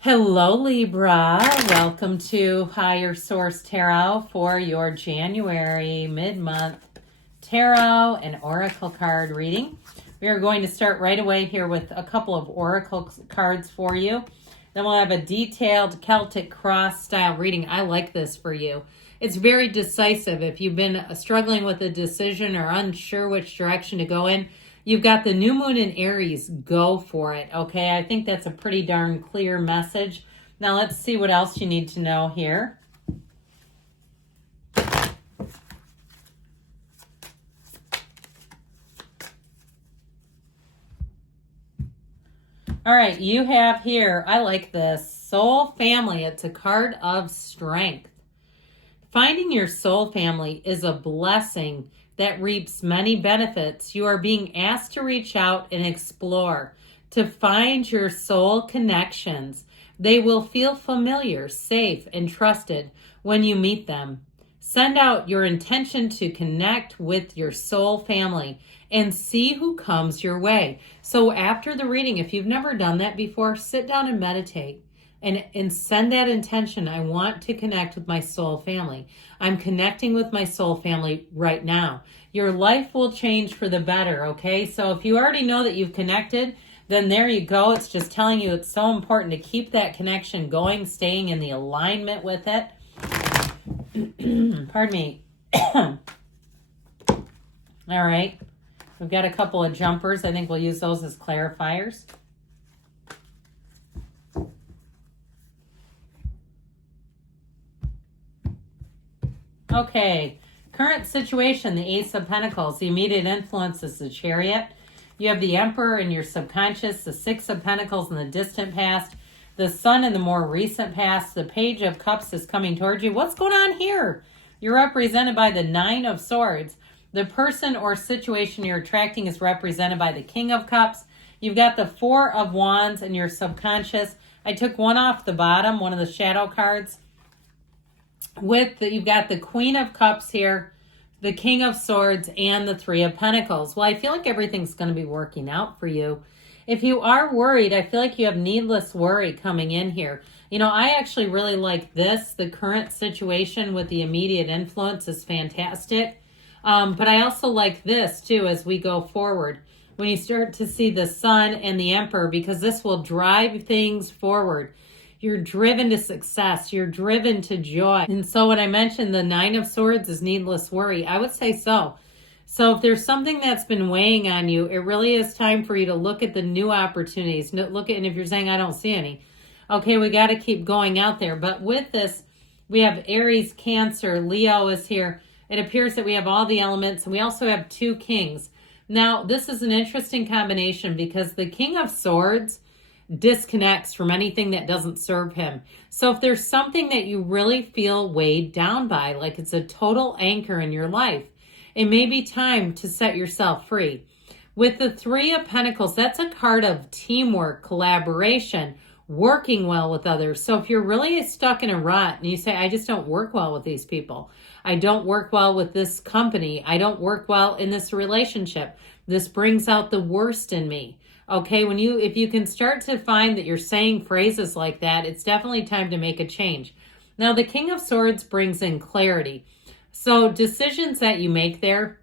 Hello, Libra. Welcome to Higher Source Tarot for your January mid-month tarot and oracle card reading. We are going to start right away here with a couple of oracle cards for you. Then we'll have a detailed Celtic cross style reading. I like this for you. It's very decisive. If you've been struggling with a decision or unsure which direction to go in, you've got the new moon in Aries. Go for it, okay? I think that's a pretty darn clear message. Now let's see what else you need to know here. All right, you have here, I like this, soul family. It's a card of strength. Finding your soul family is a blessing that reaps many benefits. You are being asked to reach out and explore, to find your soul connections. They will feel familiar, safe, and trusted when you meet them. Send out your intention to connect with your soul family and see who comes your way. So after the reading, if you've never done that before, sit down and meditate. And send that intention. I want to connect with my soul family. I'm connecting with my soul family right now. Your life will change for the better, okay? So if you already know that you've connected, then there you go. It's just telling you it's so important to keep that connection going, staying in the alignment with it. Pardon me. All right. We've got a couple of jumpers. I think we'll use those as clarifiers. Okay, current situation, the Ace of Pentacles. The immediate influence is the Chariot. You have the Emperor in your subconscious, the Six of Pentacles in the distant past, the Sun in the more recent past. The Page of Cups is coming towards you. What's going on here? You're represented by the Nine of Swords. The person or situation you're attracting is represented by the King of Cups. You've got the Four of Wands in your subconscious. I took one off the bottom, one of the shadow cards. You've got the Queen of Cups here, the King of Swords, and the Three of Pentacles. Well, I feel like everything's going to be working out for you. If you are worried, I feel like you have needless worry coming in here. You know, I actually really like this. The current situation with the immediate influence is fantastic. But I also like this, too, as we go forward. When you start to see the Sun and the Emperor, because this will drive things forward. You're driven to success. You're driven to joy. And so when I mentioned the Nine of Swords is needless worry, I would say so. So if there's something that's been weighing on you, it really is time for you to look at the new opportunities. Look at, and if you're saying, I don't see any, okay, we got to keep going out there. But with this, we have Aries, Cancer, Leo is here. It appears that we have all the elements, and we also have two kings. Now, this is an interesting combination because the King of Swords disconnects from anything that doesn't serve him. So if there's something that you really feel weighed down by, like it's a total anchor in your life, it may be time to set yourself free. With the Three of Pentacles, that's a card of teamwork, collaboration, working well with others. So if you're really stuck in a rut and you say, I just don't work well with these people, I don't work well with this company, I don't work well in this relationship, this brings out the worst in me. Okay, if you can start to find that you're saying phrases like that, it's definitely time to make a change. Now, the King of Swords brings in clarity. So decisions that you make there,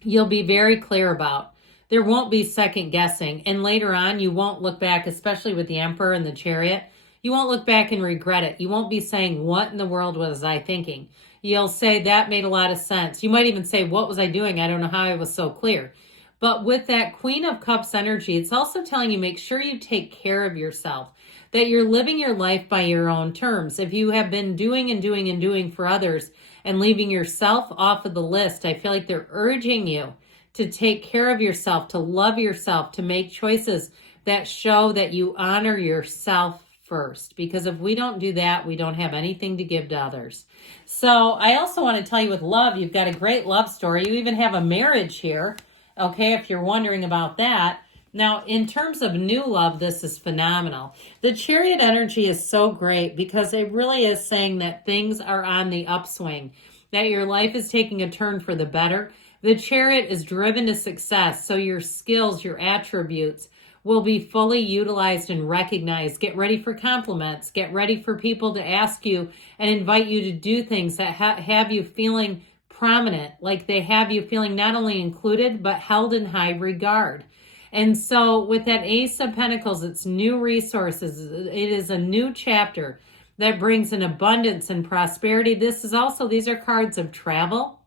you'll be very clear about. There won't be second guessing. And later on, you won't look back, especially with the Emperor and the Chariot, you won't look back and regret it. You won't be saying, what in the world was I thinking? You'll say, that made a lot of sense. You might even say, what was I doing? I don't know how I was so clear. But with that Queen of Cups energy, it's also telling you make sure you take care of yourself, that you're living your life by your own terms. If you have been doing and doing and doing for others and leaving yourself off of the list, I feel like they're urging you to take care of yourself, to love yourself, to make choices that show that you honor yourself first. Because if we don't do that, we don't have anything to give to others. So I also want to tell you with love, you've got a great love story. You even have a marriage here. Okay, if you're wondering about that. Now, in terms of new love, this is phenomenal. The Chariot energy is so great because it really is saying that things are on the upswing, that your life is taking a turn for the better. The Chariot is driven to success, so your skills, your attributes will be fully utilized and recognized. Get ready for compliments. Get ready for people to ask you and invite you to do things that have you feeling prominent, like they have you feeling not only included, but held in high regard. And so with that Ace of Pentacles, it's new resources. It is a new chapter that brings an abundance and prosperity. These are cards of travel.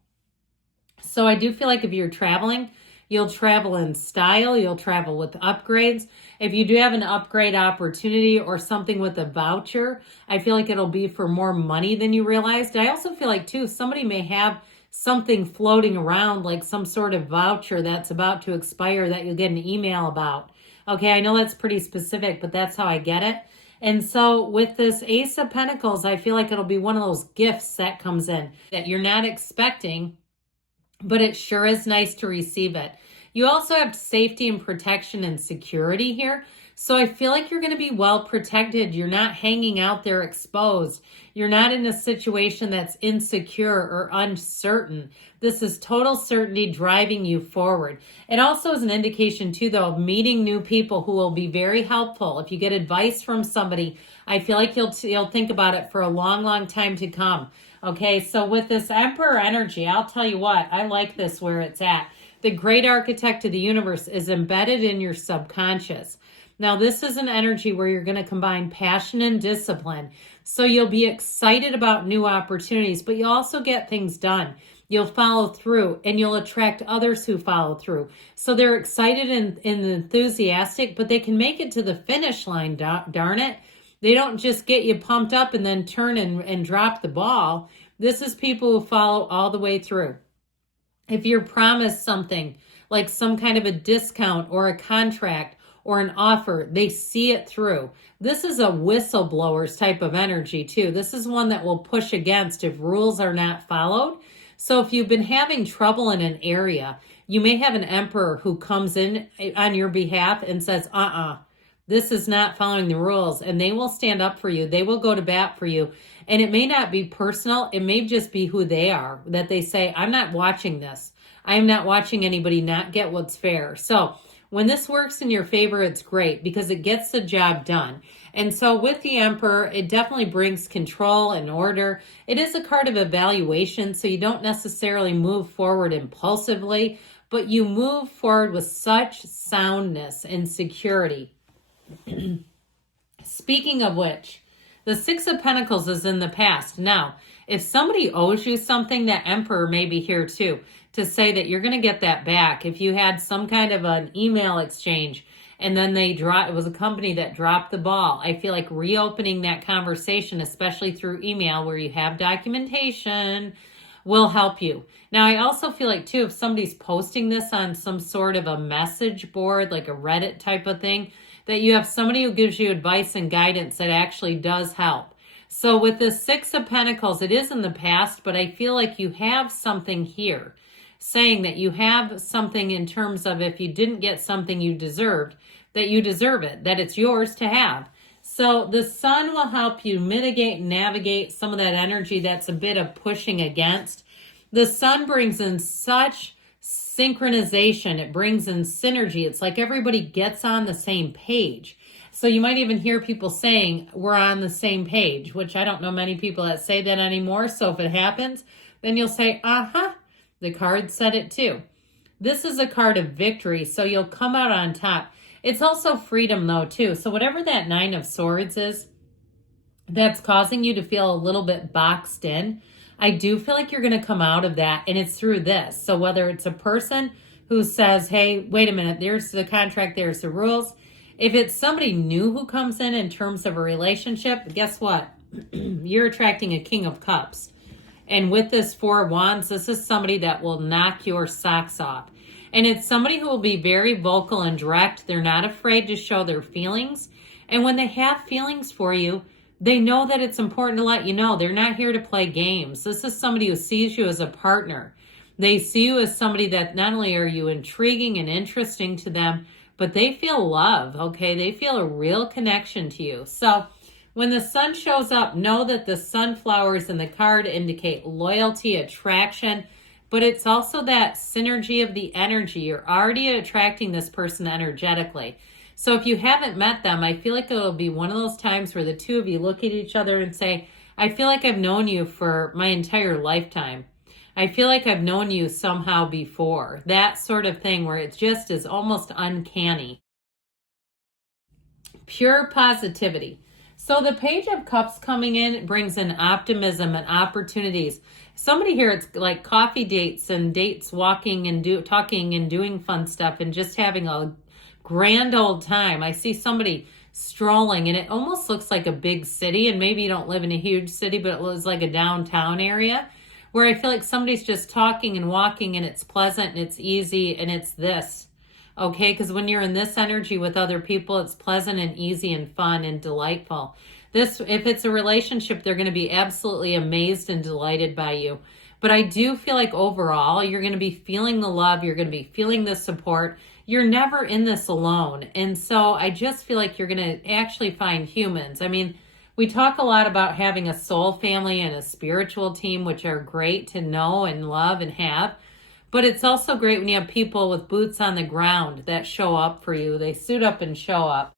So I do feel like if you're traveling, you'll travel in style. You'll travel with upgrades. If you do have an upgrade opportunity or something with a voucher, I feel like it'll be for more money than you realized. I also feel like, too, somebody may have something floating around, like some sort of voucher that's about to expire that you'll get an email about. Okay, I know that's pretty specific, but that's how I get it. And so with this Ace of Pentacles, I feel like it'll be one of those gifts that comes in that you're not expecting, but it sure is nice to receive it. You also have safety and protection and security here. So I feel like you're going to be well protected. You're not hanging out there exposed. You're not in a situation that's insecure or uncertain. This is total certainty driving you forward. It also is an indication too, though, of meeting new people who will be very helpful. If you get advice from somebody, I feel like you'll think about it for a long, long time to come. Okay, so with this Emperor energy, I'll tell you what, I like this where it's at. The great architect of the universe is embedded in your subconscious. Now, this is an energy where you're going to combine passion and discipline. So you'll be excited about new opportunities, but you'll also get things done. You'll follow through and you'll attract others who follow through. So they're excited and enthusiastic, but they can make it to the finish line, darn it. They don't just get you pumped up and then turn and drop the ball. This is people who follow all the way through. If you're promised something like some kind of a discount or a contract or an offer, they see it through. This is a whistleblower's type of energy too. This is one that will push against if rules are not followed. So if you've been having trouble in an area, you may have an emperor who comes in on your behalf and says, this is not following the rules, and they will stand up for you. They will go to bat for you. And it may not be personal. It may just be who they are, that they say, I'm not watching this. I'm not watching anybody not get what's fair. So when this works in your favor, it's great because it gets the job done. And so with the Emperor, it definitely brings control and order. It is a card of evaluation, so you don't necessarily move forward impulsively, but you move forward with such soundness and security. Speaking of which, the Six of Pentacles is in the past. Now, if somebody owes you something, that Emperor may be here too to say that you're going to get that back. If you had some kind of an email exchange and then it was a company that dropped the ball, I feel like reopening that conversation, especially through email where you have documentation, will help you. Now, I also feel like too, if somebody's posting this on some sort of a message board, like a Reddit type of thing, that you have somebody who gives you advice and guidance that actually does help. So with the Six of Pentacles, it is in the past, but I feel like you have something here saying that you have something in terms of if you didn't get something you deserved, that you deserve it, that it's yours to have. So the Sun will help you mitigate and navigate some of that energy that's a bit of pushing against. The Sun brings in such synchronization. It brings in synergy. It's like everybody gets on the same page. So you might even hear people saying, we're on the same page, which I don't know many people that say that anymore. So if it happens, then you'll say, the card said it too. This is a card of victory, so you'll come out on top. It's also freedom though too. So whatever that Nine of Swords is, that's causing you to feel a little bit boxed in, I do feel like you're going to come out of that, and it's through this. So whether it's a person who says, hey, wait a minute, there's the contract, there's the rules. If it's somebody new who comes in terms of a relationship, guess what? You're attracting a King of Cups. And with this Four of Wands, this is somebody that will knock your socks off. And it's somebody who will be very vocal and direct. They're not afraid to show their feelings. And when they have feelings for you, they know that it's important to let you know. They're not here to play games. This is somebody who sees you as a partner. They see you as somebody that not only are you intriguing and interesting to them, but they feel love, okay? They feel a real connection to you. So when the Sun shows up, know that the sunflowers in the card indicate loyalty, attraction, but it's also that synergy of the energy. You're already attracting this person energetically. So if you haven't met them, I feel like it'll be one of those times where the two of you look at each other and say, I feel like I've known you for my entire lifetime. I feel like I've known you somehow before. That sort of thing where it just is almost uncanny. Pure positivity. So the Page of Cups coming in brings in optimism and opportunities. Somebody here, it's like coffee dates and dates, walking and talking and doing fun stuff and just having a grand old time. I see somebody strolling and it almost looks like a big city, and maybe you don't live in a huge city, but it looks like a downtown area where I feel like somebody's just talking and walking and it's pleasant and it's easy and it's this. Okay, because when you're in this energy with other people, it's pleasant and easy and fun and delightful. This, if it's a relationship, they're going to be absolutely amazed and delighted by you. But I do feel like overall, you're going to be feeling the love. You're going to be feeling the support. You're never in this alone. And so I just feel like you're going to actually find humans. I mean, we talk a lot about having a soul family and a spiritual team, which are great to know and love and have. But it's also great when you have people with boots on the ground that show up for you. They suit up and show up.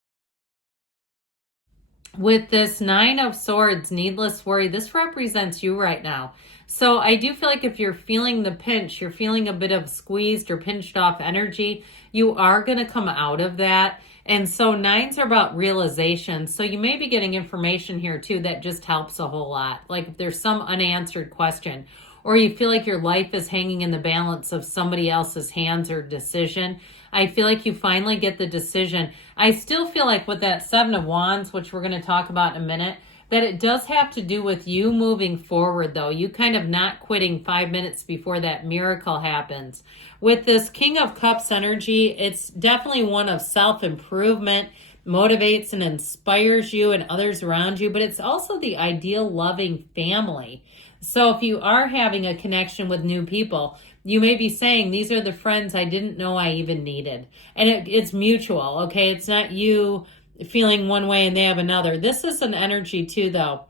With this 9 of Swords, needless worry, this represents you right now. So I do feel like if you're feeling the pinch, you're feeling a bit of squeezed or pinched off energy, you are going to come out of that. And so 9s are about realization. So you may be getting information here too that just helps a whole lot. Like if there's some unanswered question, or you feel like your life is hanging in the balance of somebody else's hands or decision, I feel like you finally get the decision. I still feel like with that 7 of Wands, which we're going to talk about in a minute, that it does have to do with you moving forward, though. You kind of not quitting 5 minutes before that miracle happens. With this King of Cups energy, it's definitely one of self-improvement, motivates and inspires you and others around you, but it's also the ideal loving family. So if you are having a connection with new people, you may be saying, these are the friends I didn't know I even needed. And it's mutual, okay? It's not you feeling one way and they have another. This is an energy too, though,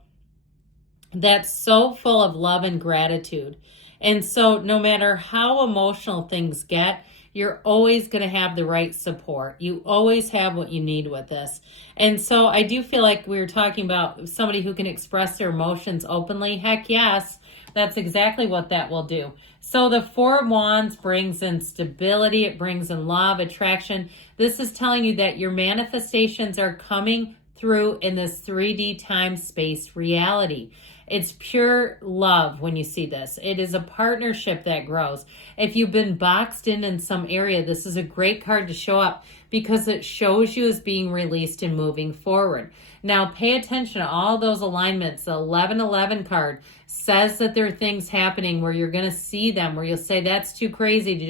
that's so full of love and gratitude. And so no matter how emotional things get, you're always going to have the right support. You always have what you need with this. And so I do feel like we were talking about somebody who can express their emotions openly. Heck yes, that's exactly what that will do. So the 4 of Wands brings in stability. It brings in love, attraction. This is telling you that your manifestations are coming through in this 3D time space reality. It's pure love when you see this. It is a partnership that grows. If you've been boxed in some area, this is a great card to show up because it shows you as being released and moving forward. Now, pay attention to all those alignments. The 1111 card says that there are things happening where you're going to see them, where you'll say, that's too crazy to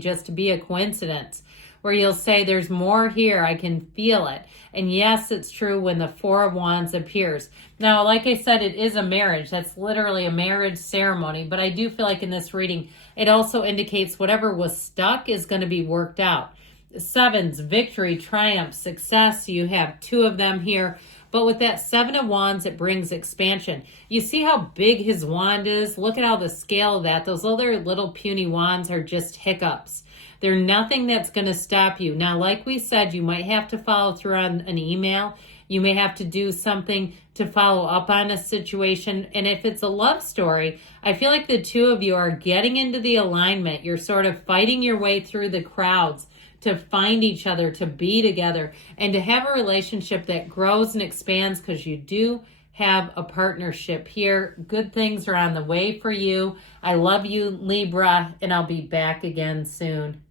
just to be a coincidence. Where you'll say, there's more here, I can feel it. And yes, it's true when the 4 of Wands appears. Now, like I said, it is a marriage. That's literally a marriage ceremony. But I do feel like in this reading, it also indicates whatever was stuck is going to be worked out. 7s, victory, triumph, success. You have 2 of them here. But with that 7 of Wands, it brings expansion. You see how big his wand is? Look at how the scale of that. Those other little puny wands are just hiccups. They're nothing that's going to stop you. Now, like we said, you might have to follow through on an email. You may have to do something to follow up on a situation. And if it's a love story, I feel like the 2 of you are getting into the alignment. You're sort of fighting your way through the crowds to find each other, to be together, and to have a relationship that grows and expands because you do have a partnership here. Good things are on the way for you. I love you, Libra, and I'll be back again soon.